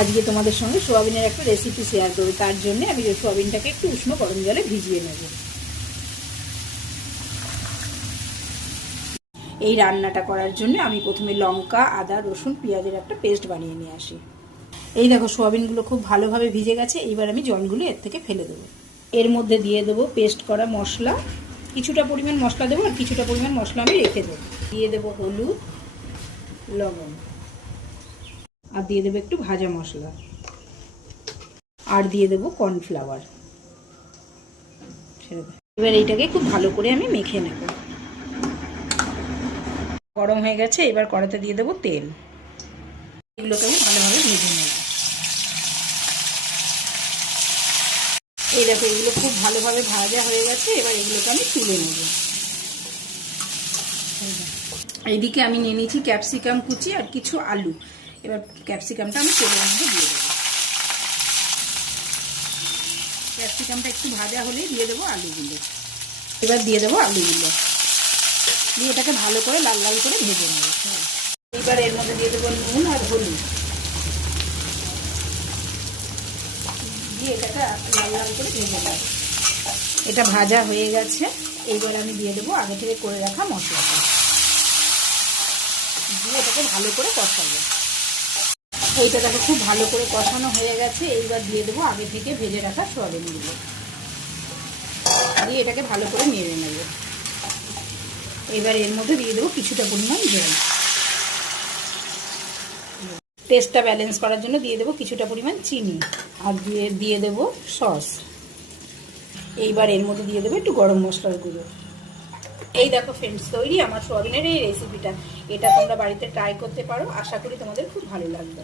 আজকে তোমাদের সঙ্গে সোয়াবিনের একটা রেসিপি শেয়ার করব। তার জন্য আমি সোয়াবিনটাকে একটু উষ্ণ গরম জলে ভিজিয়ে নেব। এই রান্নাটা করার জন্য আমি প্রথমে লঙ্কা, আদা, রসুন, পেঁয়াজের একটা পেস্ট বানিয়ে নিয়ে আসি। এই দেখো সোয়াবিনগুলো খুব ভালোভাবে ভিজে গেছে। এইবার আমি জলগুলো এর থেকে ফেলে দেবো। এর মধ্যে দিয়ে দেবো পেস্ট করা মশলা, কিছুটা পরিমাণ মশলা দেবো আর কিছুটা পরিমাণ মশলা আমি রেখে দেবো। দিয়ে দেবো হলুদ, লবণ, আর দিয়ে দেবো একটু ভাজা মশলা, আর দিয়ে দেবো কর্নফ্লাওয়ার। এবার এইটাকে খুব ভালো করে আমি মেখে নেব। গরম হয়ে গেছে, এবার কড়াতে দিয়ে দেবো তেল। এগুলোকে আমি ভালোভাবে ভেজে নেব। এই দেখো এগুলো খুব ভালোভাবে ভাজা হয়ে গেছে। এবার এগুলোকে আমি তুলে নেব। এইদিকে আমি নিয়ে নিয়েছি ক্যাপসিকাম কুচি আর কিছু আলু। এবার ক্যাপসিকামটা আমি তেলের মধ্যে দিয়ে দেবো। ক্যাপসিকামটা একটু ভাজা হলেই দিয়ে দেবো আলুগুলো। এবার দিয়ে দেবো আলুগুলো, দিয়ে এটাকে ভালো করে লাল লাল করে ভেজে নেব। এবার এর মধ্যে দিয়ে দেবো নুন আর হলুদ, দিয়ে এটাকে লাল লাল করে ভেজে নেব। এটা ভাজা হয়ে গেছে। এইবার আমি দিয়ে দেবো আগে থেকে করে রাখা মশলাটা, দিয়ে এটাকে ভালো করে কষাবো। এইটা দেখো খুব ভালো করে কষানো হয়ে গেছে। এইবার দিয়ে দেবো আগে থেকে ভেজে রাখা সোয়াবিনগুলো, দিয়ে এটাকে ভালো করে নেড়ে নেব। এবার এর মধ্যে দিয়ে দেবো কিছুটা পরিমাণ জল। টেস্টটা ব্যালেন্স করার জন্য দিয়ে দেবো কিছুটা পরিমাণ চিনি, আর দিয়ে দেবো সস। এইবার এর মধ্যে দিয়ে দেবো একটু গরম মশলার গুঁড়ো। এই দেখো ফ্রেন্ডস, তৈরি আমার সোয়াবিনের এই রেসিপিটা। এটা তোমরা বাড়িতে ট্রাই করতে পারো, আশা করি তোমাদের খুব ভালো লাগবে।